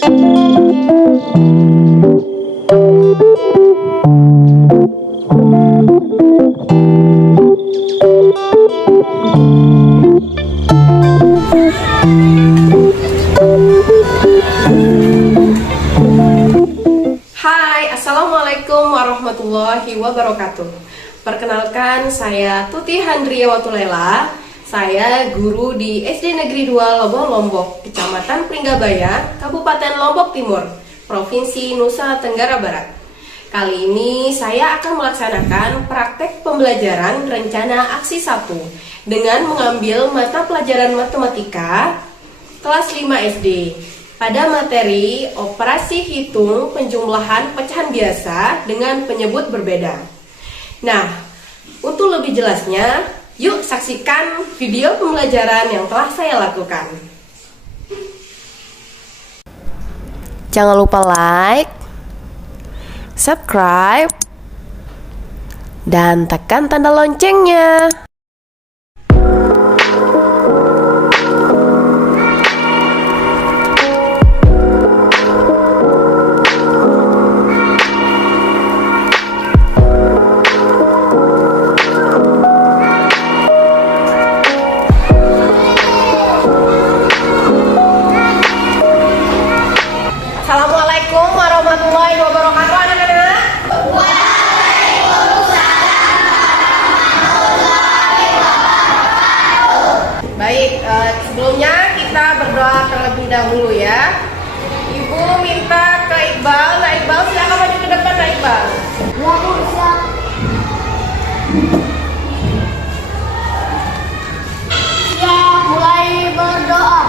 Hai, Assalamualaikum warahmatullahi wabarakatuh. Perkenalkan, saya Tuti Handriawatulela. Saya guru di SD Negeri 2 Lobong Lombok, Kecamatan Pringgabaya, Kabupaten Lombok Timur, Provinsi Nusa Tenggara Barat. Kali ini saya akan melaksanakan praktek pembelajaran rencana aksi 1 dengan mengambil mata pelajaran matematika kelas 5 SD pada materi operasi hitung penjumlahan pecahan biasa dengan penyebut berbeda. Nah, untuk lebih jelasnya, yuk saksikan video pembelajaran yang telah saya lakukan. Jangan lupa like, subscribe, dan tekan tanda loncengnya. Assalamualaikum warahmatullahi wabarakatuh, anak-anak. Baik, sebelumnya kita berdoa terlebih dahulu ya. Ibu minta ke Iqbal. Nah, Iqbal silakan maju ke depan, Nah, Iqbal. Ya, mulai berdoa.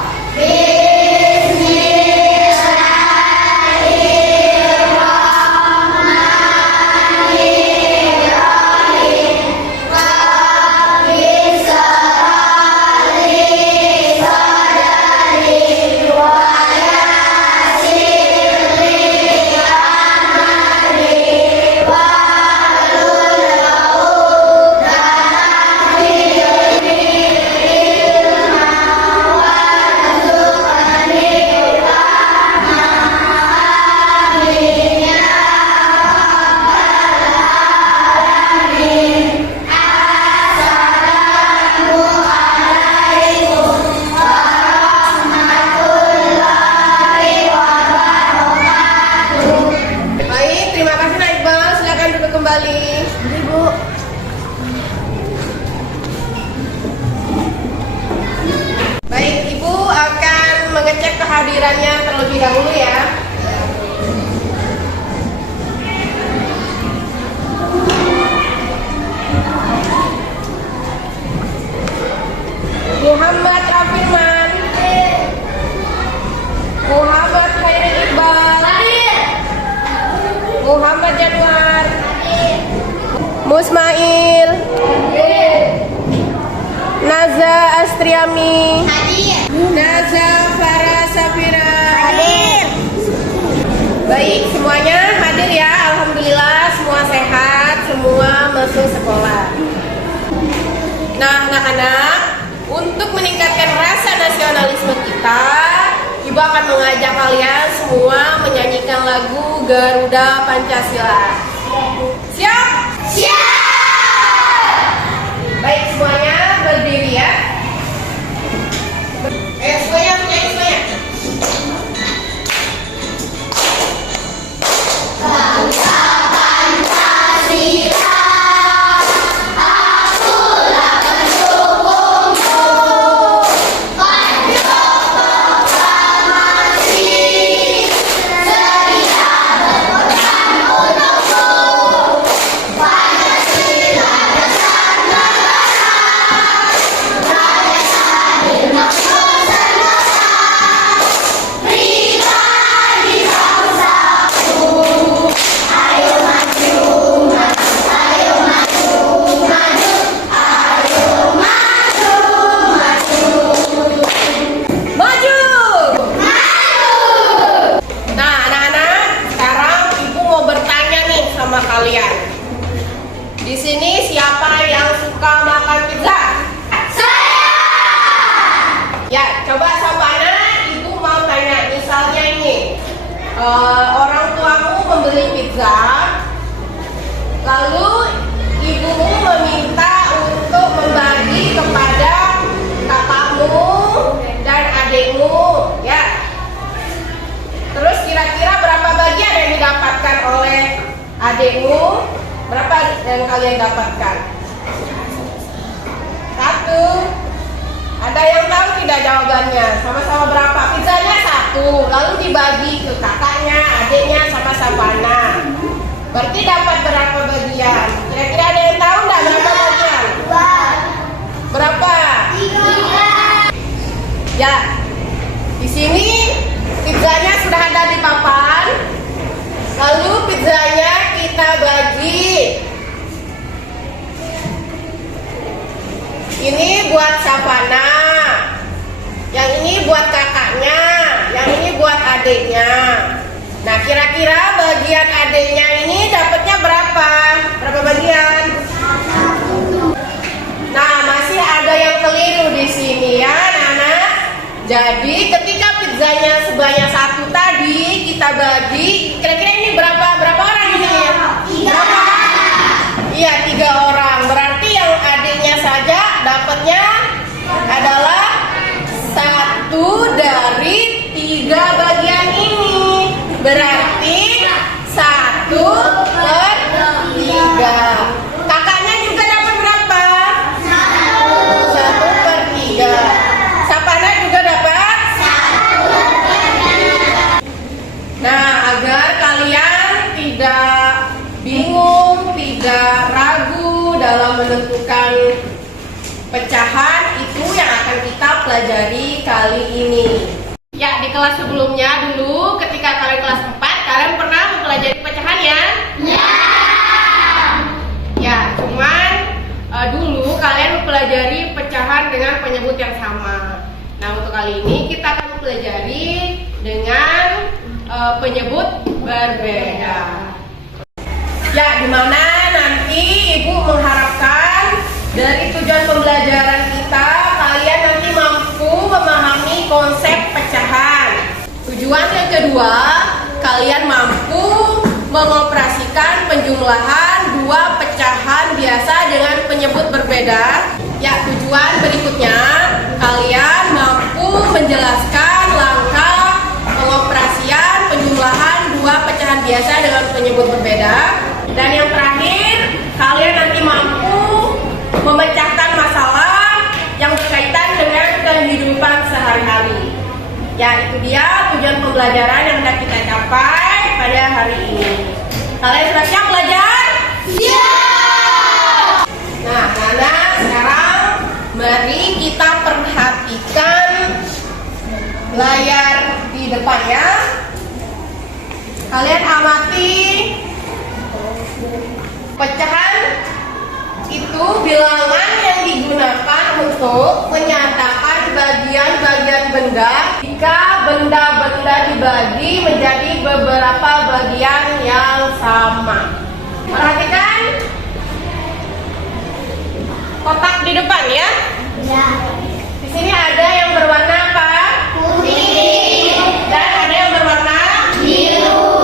Baik, terima kasih Nah Iqbal. Silakan duduk kembali. Ibu. Baik, Ibu akan mengecek kehadirannya terlebih dahulu ya. Muhammad Rafirman, Muhammad Khairul Iqbal, Muhammad Januar, Musmail, Naza Astriami, Naza Farah Safira. Baik, semuanya hadir ya. Alhamdulillah semua sehat, semua masuk sekolah. Nah, anak-anak, untuk meningkatkan rasa nasionalisme kita, Ibu akan mengajak kalian semua menyanyikan lagu Garuda Pancasila. Siap? Siap! Baik, semuanya berdiri ya. Semuanya menyanyi semuanya. Pancasila. orang tuamu membeli pizza, lalu ibumu meminta untuk membagi kepada kakakmu dan adikmu, ya. Terus kira-kira berapa bagian yang didapatkan oleh adikmu? Berapa yang kalian dapatkan? 1. Ada yang tahu tidak jawabannya? Sama-sama berapa? Pizzanya 1, lalu dibagi ke kakaknya, adiknya, sama Savana. Berarti dapat berapa bagian? Kira-kira ada yang tahu nggak berapa bagian? Berapa? 3. Ya, di sini pizzanya sudah ada di papan. Lalu pizzanya kita bagi. Ini buat Savana, yang ini buat kakaknya, yang ini buat adiknya. Nah, kira-kira bagian adiknya ini dapatnya berapa? Berapa bagian? Nah, masih ada yang keliru di sini ya, anak-anak. Jadi, ketika pizzanya sebanyak 1 tadi kita bagi, kira-kira ini berapa orang ini? 3. Iya, 3 orang. Berarti yang adiknya saja dapatnya adalah 1 dari 3 bagian ini. Berarti 1/3. Kakaknya juga dapat berapa? 1/3. Savana juga dapat 1/3. Nah, agar kalian tidak bingung, tidak ragu dalam menentukan pecahan, itu yang akan kita pelajari kali ini. Ya, di kelas sebelumnya dulu ketika kalian kelas 4, kalian pernah mempelajari pecahan ya? Ya, cuman dulu kalian mempelajari pecahan dengan penyebut yang sama. Nah, untuk kali ini kita akan mempelajari dengan penyebut berbeda. Ya, dimana nanti ibu mengharapkan dari tujuan pembelajaran kita, kalian nanti mampu memahami konsep pecahan. Tujuan yang kedua, kalian mampu mengoperasikan penjumlahan 2 pecahan biasa dengan penyebut berbeda. Ya, tujuan berikutnya, kalian mampu menjelaskan langkah pengoperasian penjumlahan 2 pecahan biasa dengan penyebut berbeda. Dan yang terakhir, kalian nanti mampu memecahkan masalah yang berkaitan dengan kehidupan sehari-hari. Ya, itu dia tujuan pembelajaran yang hendak kita capai pada hari ini. Kalian sudah siap belajar? Siap. Nah, anak-anak, sekarang mari kita perhatikan layar di depan ya. Kalian amati pecahan itu bilangan yang digunakan untuk menyatakan bagian-bagian benda jika benda-benda dibagi menjadi beberapa bagian yang sama. Perhatikan kotak di depan ya. Ya. Di sini ada yang berwarna apa? Kuning. Dan ada yang berwarna Biru.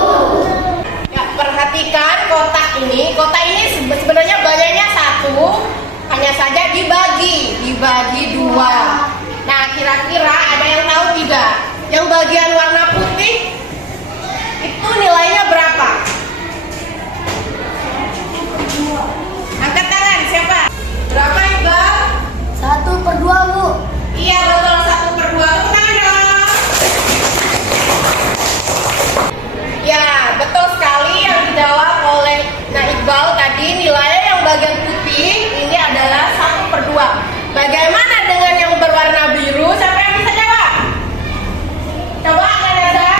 ya, perhatikan kotak ini. Kotak ini sebenarnya banyaknya 1, hanya saja dibagi 2. Nah, kira-kira ada yang tahu tidak? Yang bagian warna putih itu nilainya berapa? Angkat tangan, siapa? Berapa, Iqbal? 1/2, Bu. Iya, betul, 1/2. Tepuk tangan dong. Ya, betul sekali yang dijawab oleh Iqbal tadi. Nilainya yang bagian putih ini adalah 1/2. Bagaimana dengan yang berwarna biru? Siapa yang bisa jawab? Coba, Nada.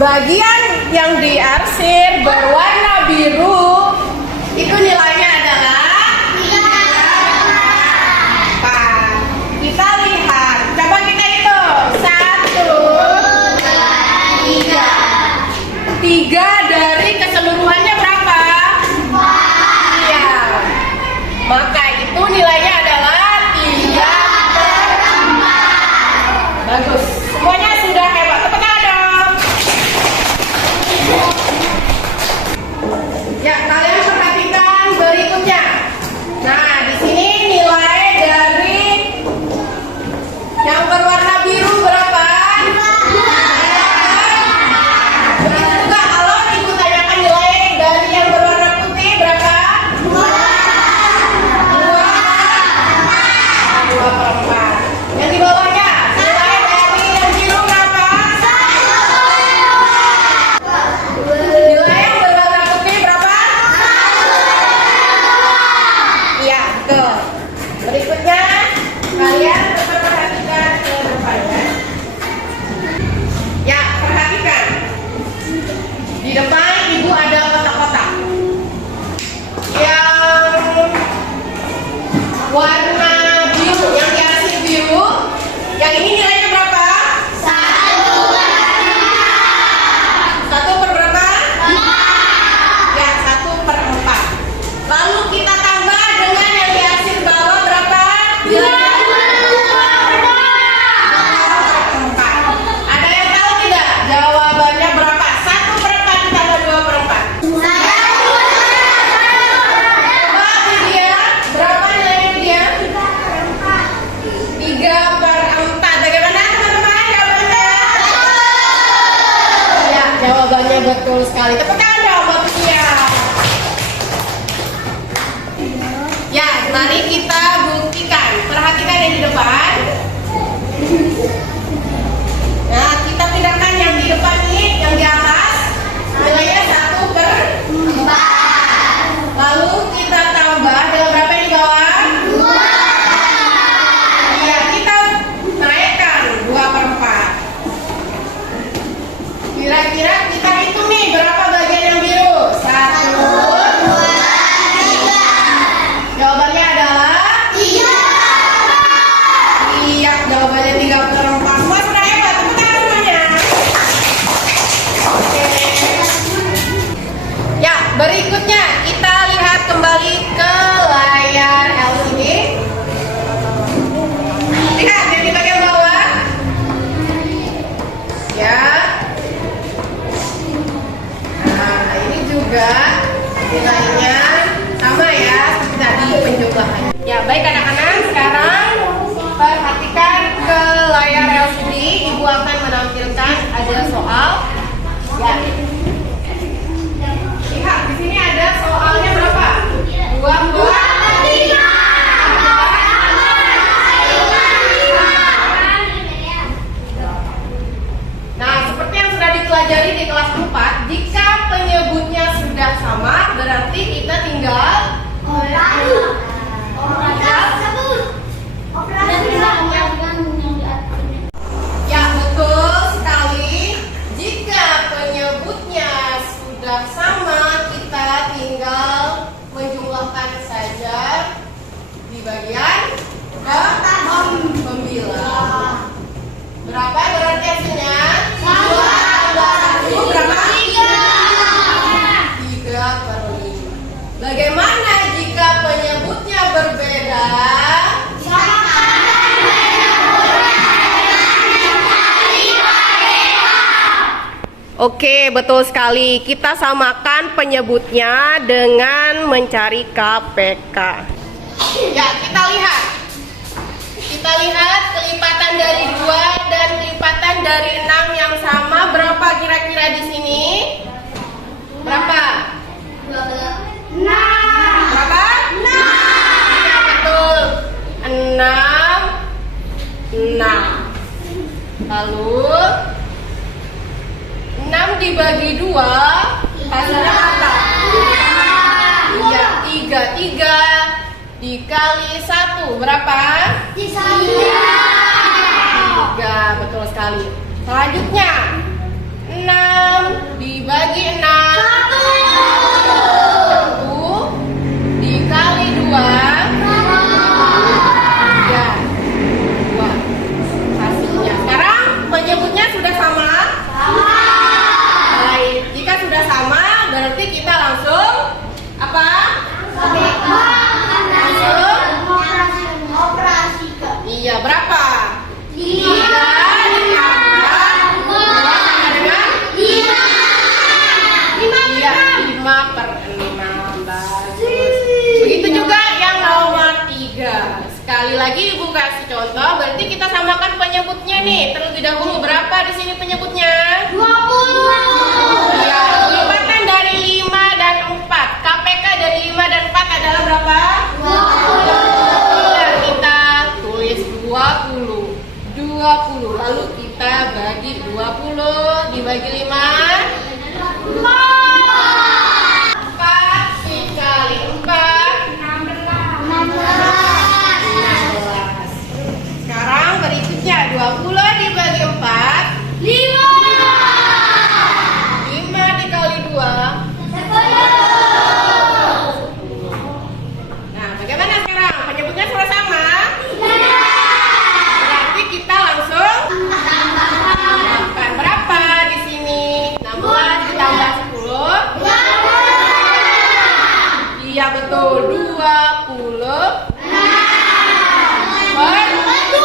bagian yang diarsir berwarna biru itu nilainya adalah 4. Kita lihat, coba kita hitung. 1, 2, 3 dari keseluruhannya berapa? 4. Iya. Maka itu nilainya adalah 3/4. Bagus. Semuanya sudah hebat. Tepuk tangan dong. Ya, kalian perhatikan berikutnya. Nah, di sini nilai dari yang berwarna biru berapa? 2. Begitu juga kalau ibu tanyakan nilai dari yang berwarna putih berapa? 2/4. Yang di bawahnya nilai dari yang biru berapa? 1. Nilai yang berwarna putih berapa? 1. Iya, betul. Berikutnya kalian perhatikan ke depannya. Ya, perhatikan. Di depan ibu ada kotak-kotak yang warna biru, yang diarsir biru. Yang ini nilainya berapa? 1 per berapa? 4. Ya, 1/4. Lalu kita tambah dengan yang diarsir bawah berapa? 2/4. Ada yang tahu tidak jawabannya berapa? 1/4 ditambah 2/4. Coba dia berapa nilainya dia? 3/4. Bagaimana teman-teman jawabannya? Ya, jawabannya betul sekali. Tepuk tangan dong buat dia. Ya, mari kita buktikan. Perhatikan yang di depan. Nah, kita pindahkan yang di depan ini, yang di atas. Nilainya 1/4. Lalu kita tambah dengan berapa yang di bawah? 2. Iya, kita naikkan 2/4. Kira-kira kita hitung nih berapa bagian yang biru? 1, 2, 3. Jawabannya adalah 3. Iya, jawabannya 3/4. Semua sudah hebat, tepuk tangan semuanya. Oke. Ya, berikutnya kita lihat kembali ke layar LCD. Lihat yang di bagian bawah. Ya. Nah, ini juga nilainya sama ya seperti tadi penjumlahan. Ya, baik anak-anak, sekarang perhatikan ke layar LCD. Ibu akan menampilkan ada soal. Ya. Lihat, di sini ada soalnya berapa? 2/3. Nah, seperti yang sudah dipelajari di kelas 4, jika penyebutnya sudah sama, berarti kita tinggal ya, betul sekali. Jika penyebutnya sudah sama, kita tinggal menjumlahkan saja di bagian pembilang. Berapa berarti hasilnya? 2 tambah 1 berapa? 3/5. Bagaimana jika penyebutnya berbeda? Oke, betul sekali. Kita samakan penyebutnya dengan mencari KPK. Ya, kita lihat. Kita lihat kelipatan dari 2 dan kelipatan dari 6 yang sama. Berapa kira-kira di sini? Berapa? 6. Berapa? 6. Ya, betul. 6. Lalu 6 dibagi 2 hasilnya apa? Iya, 3 dikali 1 berapa? 3. Betul sekali. Selanjutnya 6 6 dibagi 6. 1 dikali 2. Ya, 2 hasilnya. Sekarang penyebutnya sudah sama? Baik, jika sudah sama berarti kita langsung apa? Iya, berapa? 3 ditambah 2 sama dengan 5. Iya, 5/6. Bagus. Begitu juga yang nomor 3. Sekali lagi Ibu kasih contoh, berarti kita samakan penyebutnya nih. Terlebih dahulu berapa di sini penyebutnya? 20. Iya, lipatan dari 5 dan 4. KPK dari 5 dan 4 adalah berapa? 20. Ya, kita tulis 20. 20. Lalu kita bagi 20 dibagi 5. 4 dikali 4. 16. Sekarang berikutnya 20 dibagi 4. 5 dikali 2. Nah, bagaimana sekarang? Penyebutnya sudah sama? Berarti kita langsung tambahkan berapa di sini? 16 ditambah 10. Iya betul, 20 per 20.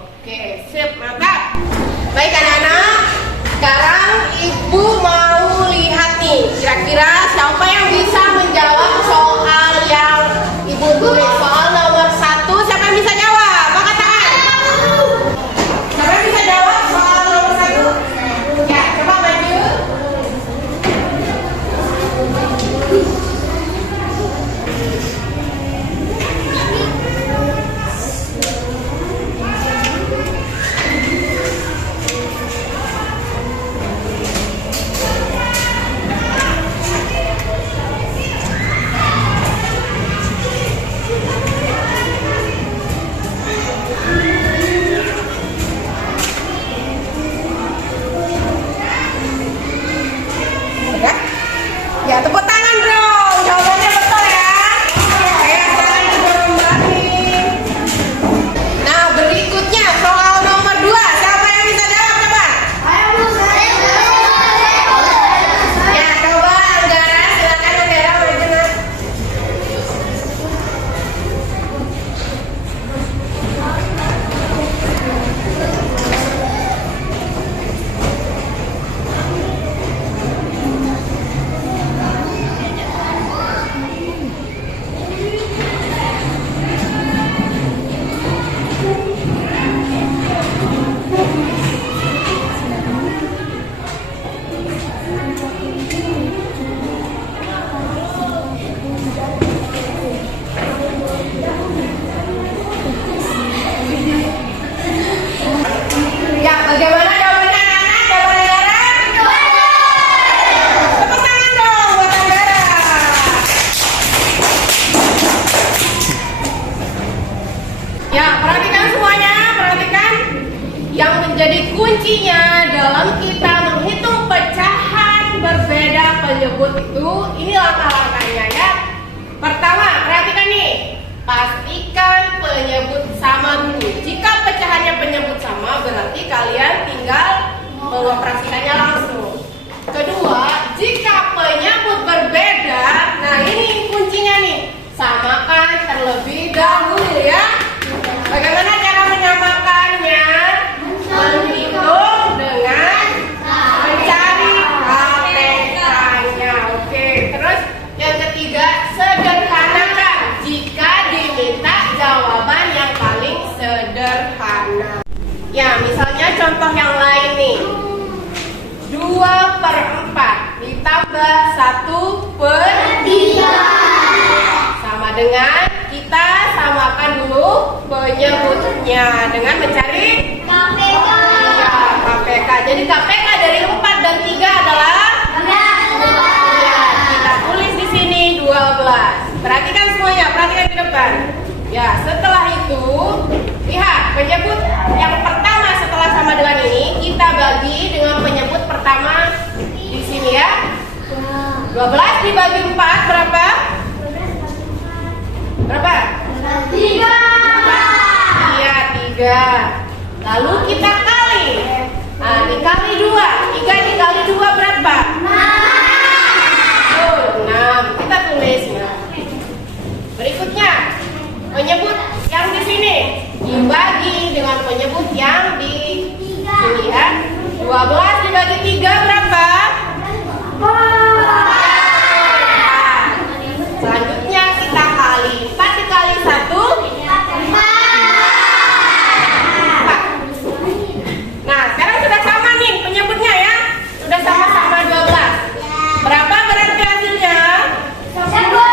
Oke, sip, mantap. Baik anak-anak, sekarang Ibu mau lihat nih, kira-kira siapa yang bisa menjawab soal yang Ibu tulis. Soal nomor 1, siapa yang bisa jawab? Angkat tangan. Siapa yang bisa jawab soal nomor 1? Ya, coba maju. Ya, ya tepuk tangan dong. Jawabannya betul ya. Ya, sekarang Ibu kembali. Nah, berikutnya soal nomor 2. Siapa yang bisa jawab coba? Ya, coba Anggara, silakan Anggara maju. Nak. Ya, bagaimana jawabannya anak-anak? Jawaban Anggara? Tepuk tangan dong buat Anggara. Ya, perhatikan semuanya, perhatikan. Yang menjadi kuncinya dalam kita menghitung pecahan berbeda penyebut itu, ini langkah-langkahnya ya. Pertama, perhatikan nih. Pastikan penyebut sama dulu. Jika pecahannya penyebut sama, berarti kalian tinggal mengoperasikannya langsung. Kedua, jika penyebut berbeda, nah ini kuncinya nih. Samakan terlebih dahulu ya. Bagaimana cara menyamakannya? Menghitung dengan mencari KPK-nya. Oke, terus yang ketiga, sederhanakan jika diminta jawaban yang paling sederhana. Ya, misalnya contoh yang lain nih. 2/4 ditambah 1/3 sama dengan kita samakan dulu penyebutnya dengan mencari KPK. ya, KPK. Jadi KPK dari 4 dan 3 adalah ya, kita tulis di sini 12. Perhatikan semuanya, perhatikan ke depan. Ya, setelah itu lihat penyebut yang pertama setelah sama dengan ini kita bagi 12 dibagi 4 berapa? Berapa? 3. Iya, 3. Lalu kita kali. Nah, dikali 2. 3 dikali 2 berapa? 6. Kita tulis ya. Berikutnya, menyebut yang di sini dibagi dengan penyebut yang di sini ya. 12 dibagi 3 berapa? 4. Selanjutnya kita kali 4 dikali 1 4. Nah, sekarang sudah sama nih penyebutnya ya. Sudah sama-sama 12. Berapa berarti hasilnya? 10.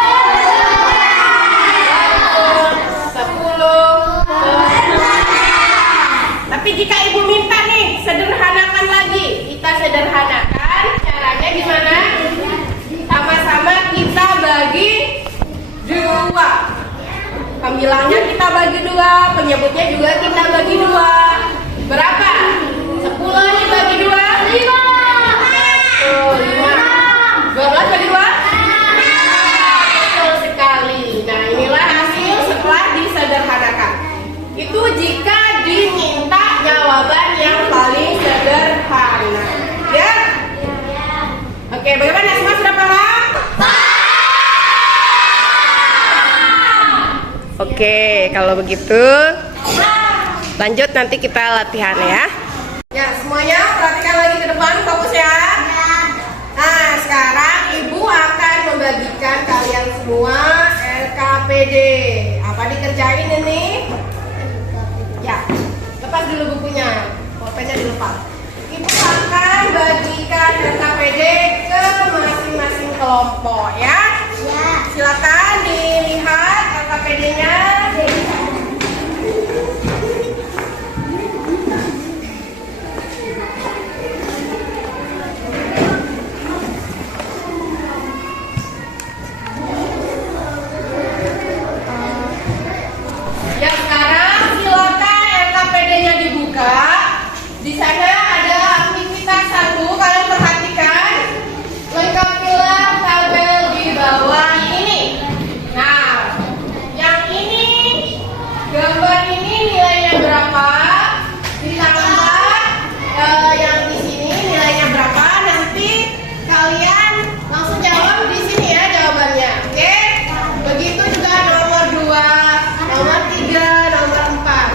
Tapi jika ibu minta nih, sederhanakan lagi. Kita sederhanakan. Caranya gimana? Sama-sama kita bagi 2. Pembilangnya kita bagi 2, penyebutnya juga kita bagi 2. Berapa? 10 dibagi 2? 5. 12 bagi 2? Betul sekali. Nah, inilah hasil setelah disederhanakan. Itu jika diminta jawaban yang paling sederhana. Ya? Oke, bagaimana? Semua sudah paham? Oke, kalau begitu lanjut nanti kita latihan ya. Ya, semuanya perhatikan lagi ke depan, fokus ya. Nah, sekarang ibu akan membagikan kalian semua LKPD. Apa dikerjain ini? Ya, lepas dulu bukunya, pulpennya dilepas. Ibu akan bagikan LKPD ke masing-masing kelompok ya. Silakan dilihat LKPD-nya. Ya, sekarang silakan LKPD-nya dibuka. Di sana ada aktivitas 1, kalian perhatikan. Lengkapilah tabel di bawah ini. Nah, yang ini, gambar ini nilainya berapa? Ditambah yang di sini nilainya berapa? Nanti kalian langsung jawab di sini ya jawabannya. Oke? Begitu juga nomor 2, nomor 3, nomor 4.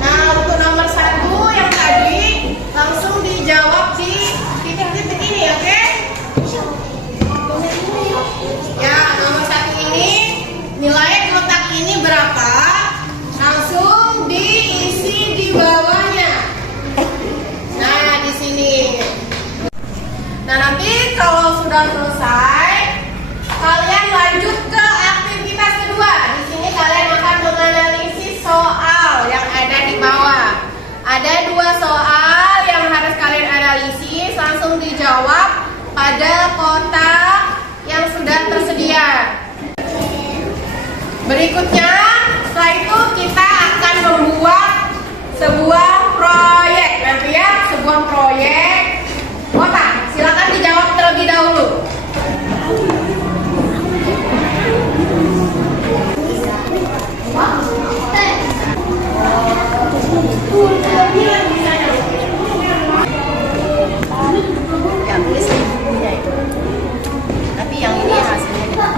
Nah, untuk nomor 1 yang tadi langsung dijawab di titik-titik ini, oke? Ya, nomor 1 ini nilai kotak ini berapa? Langsung diisi di bawahnya. Nah, di sini. Nah, nanti kalau sudah selesai, kalian lanjut ke aktivitas kedua. Di sini kalian akan menganalisis soal yang ada di bawah. Ada 2 soal yang harus kalian analisis, langsung dijawab pada kotak yang sudah tersedia. Berikutnya, setelah itu kita akan membuat sebuah proyek. Nanti ya, sebuah proyek kotak. Silakan dijawab terlebih dahulu. Ya, tulis di bukunya itu. Tapi yang ini hasilnya.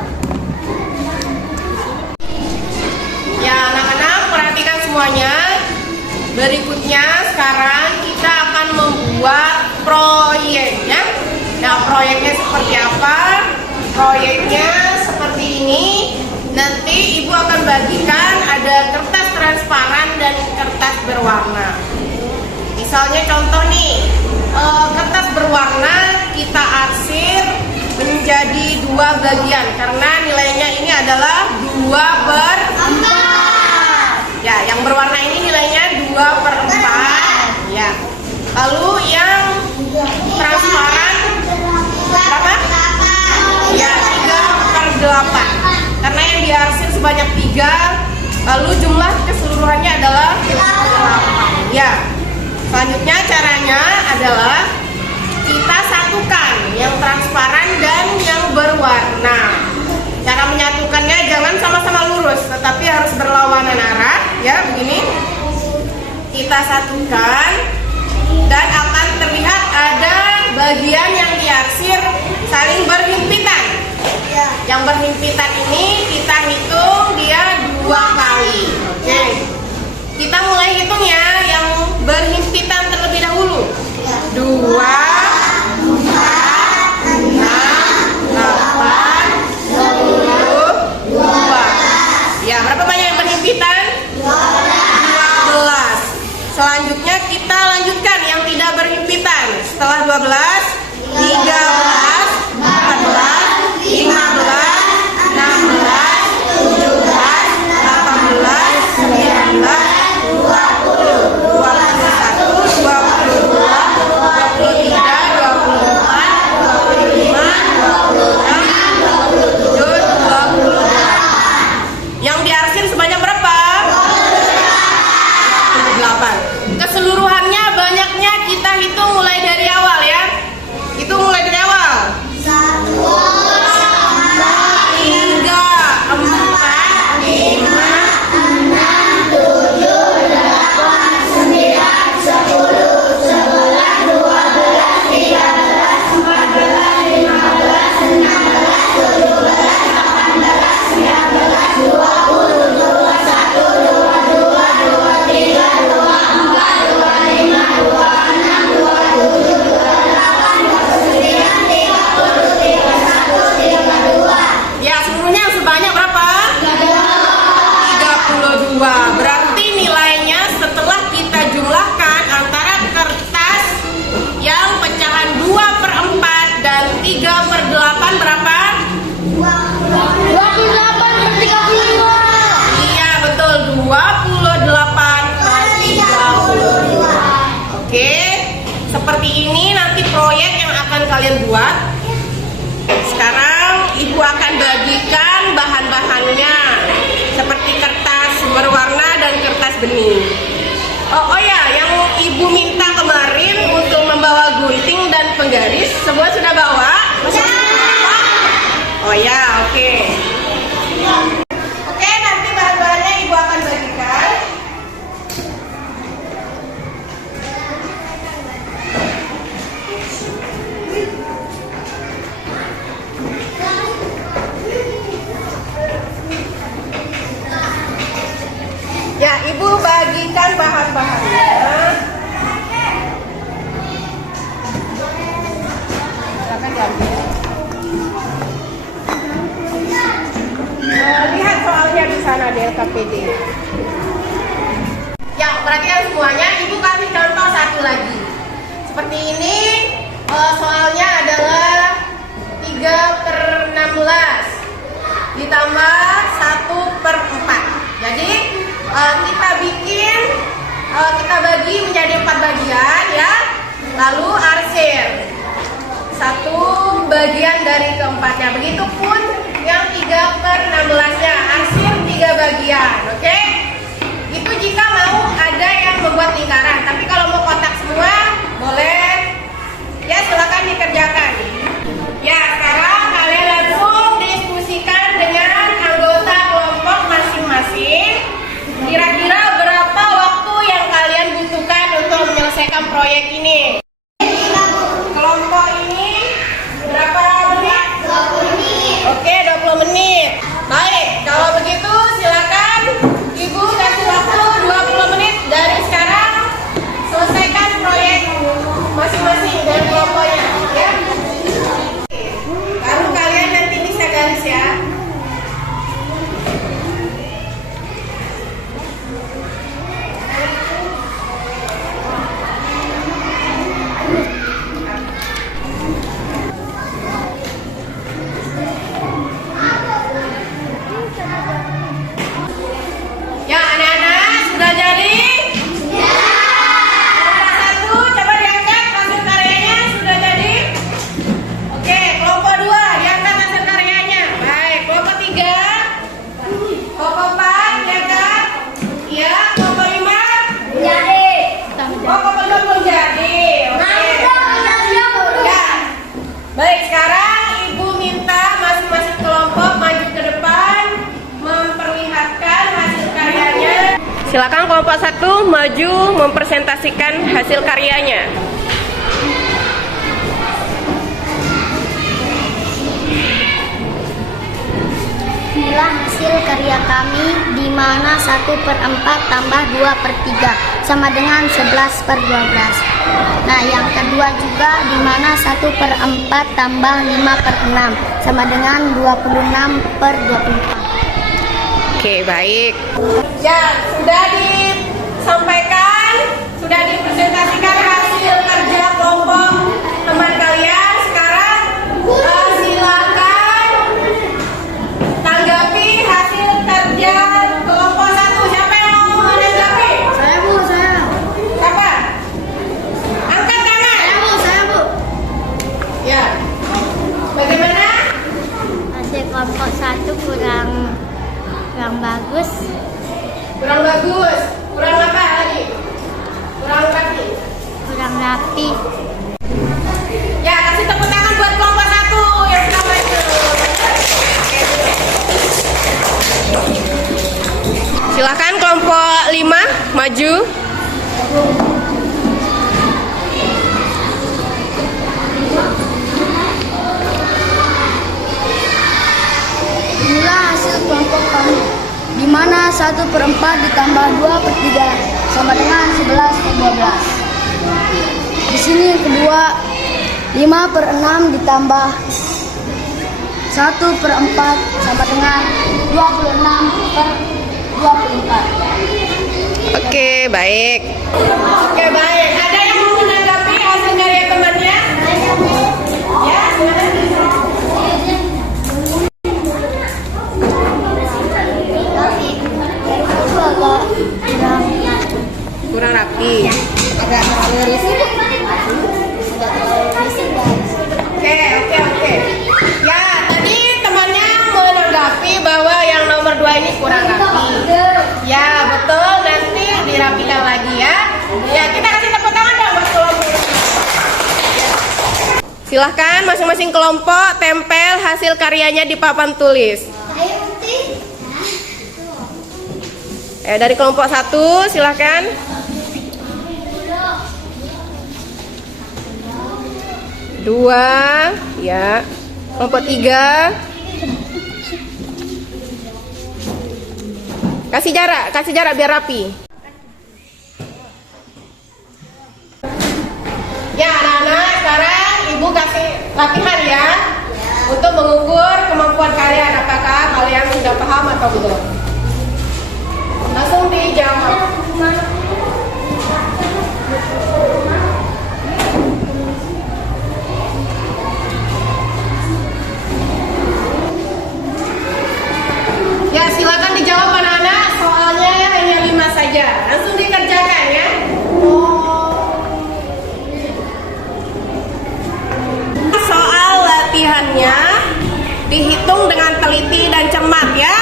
Ya, anak-anak perhatikan semuanya. Berikutnya sekarang kita akan membuat proyeknya. Nah, proyeknya seperti apa? Proyeknya seperti ini. Nanti ibu akan bagikan ada kertas transparan dan kertas berwarna. Misalnya contoh nih, kertas berwarna kita arsir menjadi 2 bagian karena nilainya ini adalah 2/4. Ya, yang berwarna ini nilainya 2/4. Ya. Lalu yang transparan berapa? Ya, 3/8. Karena yang diarsir sebanyak 3, lalu jumlah keseluruhannya adalah 8. Ya. Selanjutnya caranya adalah kita satukan yang transparan dan yang kita satukan dan akan terlihat ada bagian yang diarsir saling berhimpitan. Yang berhimpitan ini kita hitung dia 2 kali. Oke. Kita mulai hitung ya yang berhimpitan terlebih dahulu. 2, 4, 6, 8, 10, 2. Ya, berapa banyak yang berhimpitan? 12. Selanjutnya kita lanjutkan yang tidak berhimpitan. Setelah 12, 13, 14, 15, 16, 17, 18, 19, 20, 21, 22, 23, 24, 25, 26, 27, 28. Yang diarsir sebanyak berapa? 28. Keseluruhannya banyaknya kita hitung mulai dari awal ya. Hitung mulai dari awal. 1, 2, 3, 4, 5, 6, 7, 8, 9, 10, 11, 12, 13, 14, 15, 16, 17, 18, 19, 20, 21, 22, 23, 24, 25, 26, 27, 28, 29, 30, 31, 32. Ya, seluruhnya sebanyak berapa? 32. Berarti nilainya setelah kita jumlahkan antara kertas yang pecahan 2/4 dan 3/8 berapa? 28/32. Iya, betul. 28/32. Oke. Seperti ini nanti proyek yang akan kalian buat. Sekarang Ibu akan bagikan bahan-bahannya seperti kertas berwarna dan kertas bening. Oh ya, yang Ibu minta kemarin untuk membawa gunting dan penggaris, semua sudah bawa? Oh ya, oke. Oke, nanti bahan-bahannya Ibu akan bagikan. Ya, Ibu bagikan bahan-bahannya. Silakan diambil. Lihat soalnya di sana di LKPD. Ya, perhatikan semuanya. Ibu kasih contoh satu lagi. Seperti ini, soalnya adalah 3/16 ditambah 1/4. Jadi kita bagi menjadi 4 bagian ya. Lalu arsir 1 bagian dari keempatnya. Begitupun yang 3/16-nya arsir 3 bagian. Oke? Itu jika mau ada yang membuat lingkaran. Tapi kalau mau kotak semua boleh. Ya, silakan dikerjakan. Ya, sekarang kalian langsung diskusikan dengan anggota kelompok masing-masing. Kira-kira berapa waktu yang kalian butuhkan untuk menyelesaikan proyek ini? Kelompok ini berapa menit? 20 menit. Oke, 20 menit. Baik, kalau begitu silakan Ibu kasih waktu 20 menit dari sekarang selesaikan proyek masing-masing dari kelompoknya. Ya. Silakan kelompok 1 maju mempresentasikan hasil karyanya. Inilah hasil karya kami, di mana 1/4 tambah 2/3 sama dengan 11/12. Nah, yang kedua juga di mana 1/4 tambah 5/6 sama dengan 26/24. Oke, baik. Ya, sudah disampaikan, sudah dipresentasikan hasil kerja kelompok teman kalian. Sekarang silakan tanggapi hasil kerja kelompok 1. Siapa yang mau menanggapi? Saya, Bu, saya. Siapa? Angkat tangan. Saya, Bu. Ya. Bagaimana? Hasil kelompok 1 kurang bagus. Kurang bagus. Kurang apa lagi? Kurang rapi. Kurang rapi. Ya, kasih tepuk tangan buat kelompok 1 yang sudah maju. Silakan kelompok 5 maju. Inilah hasil kelompok kami, di mana 1/4 ditambah 2/3 sama dengan 11/12. Di sini yang kedua, 5/6 ditambah 1/4 sama dengan 26/24. Oke, baik. Oke, baik. Ada yang mau menanggapi hasil karya temannya? Ya, silakan. Kurang rapi. Agak terlalu risih. Oke. Ya, tadi temannya menanggapi bahwa yang nomor 2 ini kurang rapi. Ya, betul. Nanti dirapikan lagi ya. Ya, kita kasih tepuk tangan dong buat kelompok. Silahkan masing-masing kelompok tempel hasil karyanya di papan tulis. Dari kelompok 1 silahkan. Dua, ya. Kelompok 3. Kasih jarak biar rapi. Ya, anak-anak, sekarang ibu kasih latihan ya untuk mengukur kemampuan kalian, apakah kalian sudah paham atau belum. Langsung dijawab. Ya, silakan dijawab anak-anak. Soalnya hanya 5 saja. Langsung dikerjakan ya. Soal latihannya dihitung dengan teliti dan cermat ya.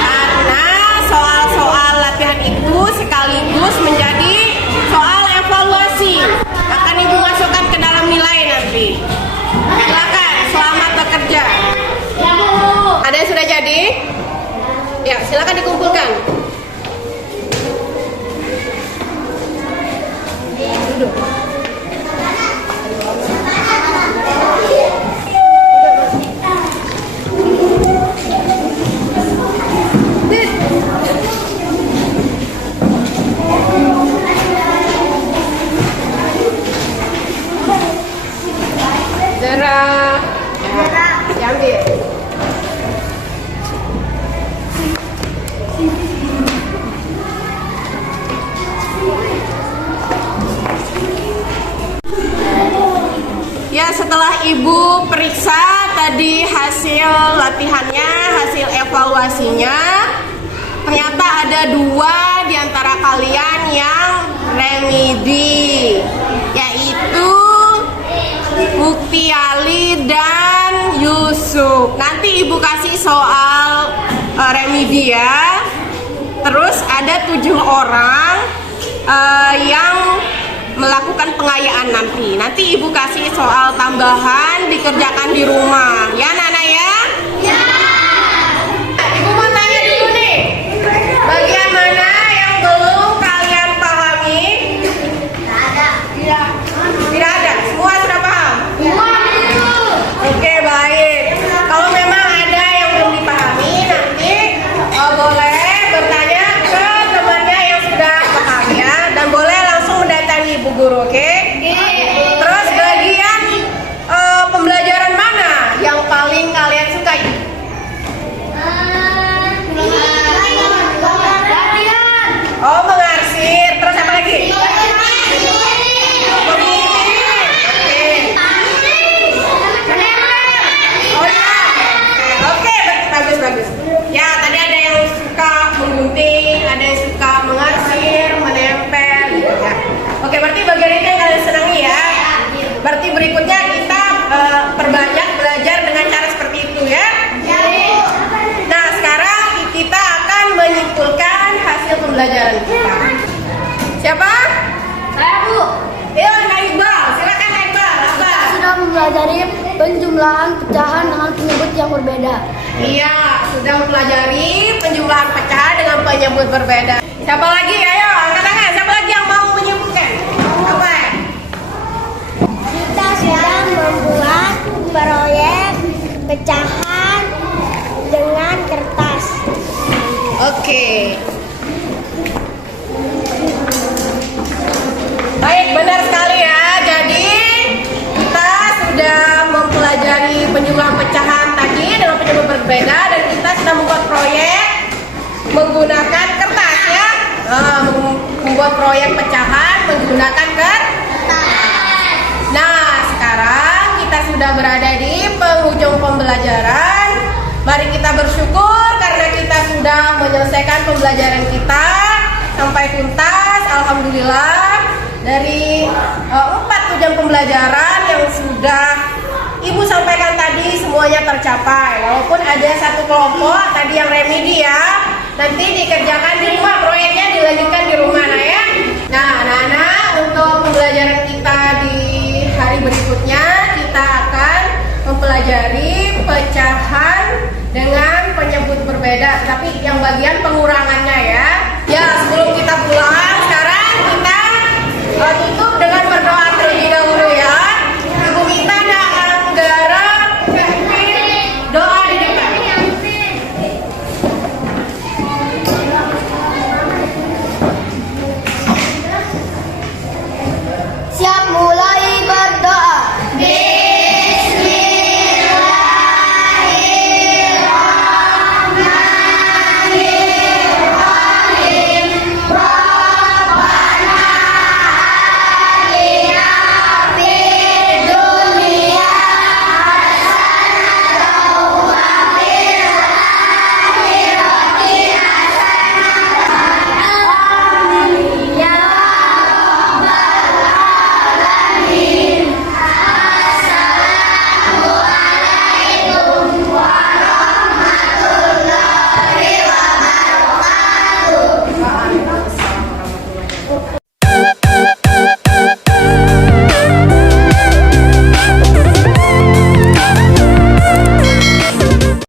Karena soal-soal latihan itu sekaligus menjadi soal evaluasi. Akan ibu masukkan ke dalam nilai nanti. Silakan, selamat bekerja. Ada yang sudah jadi? Ya, silakan dikumpulkan. Duduk. Jarak. Diambil. Ya, setelah ibu periksa tadi hasil latihannya, hasil evaluasinya, ternyata ada 2 di antara kalian yang remedi, yaitu Muktiali dan Yusuf. Nanti ibu kasih soal remedi ya. Terus ada 7 orang yang melakukan pengayaan nanti. Nanti ibu kasih soal tambahan dikerjakan di rumah. Ya, Nana ya? Ya. Ibu mau tanya dulu nih. Bagian mana yang pembelajaran kita. Siapa? Saya Bu. Iya, Kak Iqbal. Silakan Kak Iqbal. Apa? Sudah mempelajari penjumlahan pecahan dengan penyebut yang berbeda. Iya, sudah mempelajari penjumlahan pecahan dengan penyebut berbeda. Siapa lagi? Ayo, angkat tangan. Siapa lagi yang mau menyebutkan? Apa? Kita sedang membuat proyek pecahan dengan kertas. Oke. Baik, benar sekali ya. Jadi kita sudah mempelajari penjumlahan pecahan tadi dengan penyebut berbeda dan kita sudah membuat proyek menggunakan kertas ya. Membuat proyek pecahan menggunakan kertas. Nah, sekarang kita sudah berada di penghujung pembelajaran. Mari kita bersyukur karena kita sudah menyelesaikan pembelajaran kita sampai tuntas. Alhamdulillah, dari 4 jam pembelajaran yang sudah Ibu sampaikan tadi semuanya tercapai. Walaupun ada satu kelompok tadi yang remedi ya, nanti dikerjakan di rumah, proyeknya dilanjutkan di rumah nah ya. Nah anak-anak, untuk pembelajaran kita di hari berikutnya kita akan mempelajari pecahan dengan penyebut berbeda, tapi yang bagian pengurangannya ya.